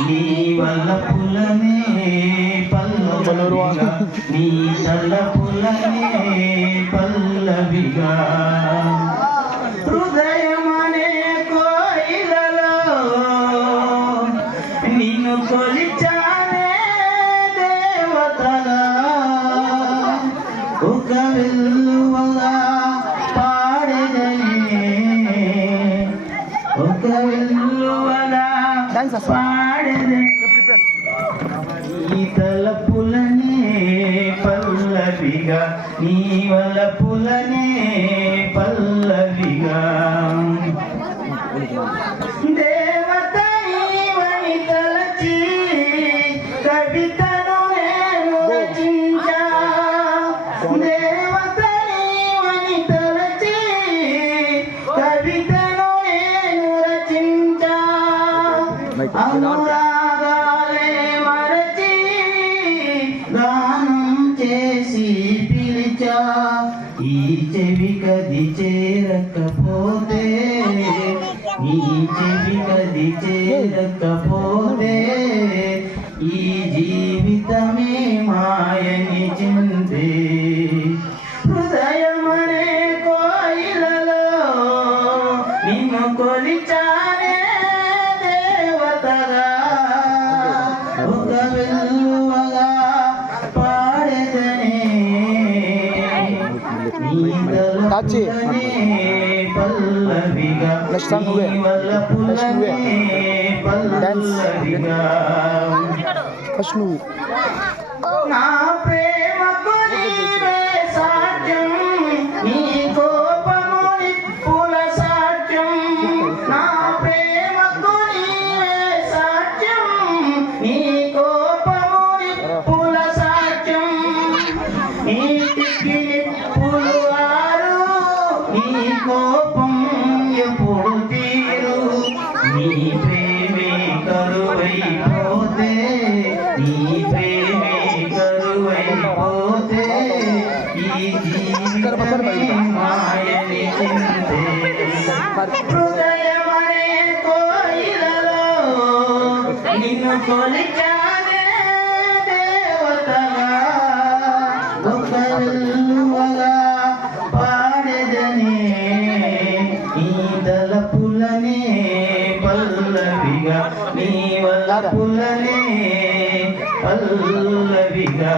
నీ వల్లపులనే పల్లవిగా నీ తలపులనే పల్లవిగా హృదయమనే కోయిలలో నిన్ను కొలిచానే దేవతగా ఒక వెల్లువగా పాడెదనే ఒక వెల్లువగా పాడెదనే నీ తలపులనే పల్లవిగా నీ వలపులనే పల్లవిగా దేవత నీవని తలచి కవితను నేను రచించా దేవత నీవని తలచి కవితను నేను రచించా అనురాగాలే మరచి గానం చేసి పిలిచా ఈ చెవి కది చేరకపోతే ఈ చెవి కది చేరకపోతే ఈ జీవితమే మాయని చిందే హృదయమనే కోయిలలో నిన్ను కొలిచానే దేవతగా ఒక వెల్లువగా పాడెదనే నీ తలపులనే పల్లవిగా నీ వల్లపులనే పల్లవిగా నా ప్రేమకు నీవే సాధ్యం నీ కోపము నిప్పుల సాధ్యం నా ప్రేమకు నీవే సాధ్యం నీ కోపము నిప్పుల సాధ్యం నీటికి నిప్పులు ఆరు నీ కోపం ఎప్పుడు తీరు నీ ప్రేమే కరువైపోతే నీ ప్రేమే కరువైపోతే ఈ జీవితమే మాయని చిందే హృదయమనే కోయిలలో నిన్ను కొలిచానే దేవతగా ఒక వెల్లువగా పాడెదనే నీ తలపులనే పల్లవిగా నీ వల్లపులనే పల్లవిగా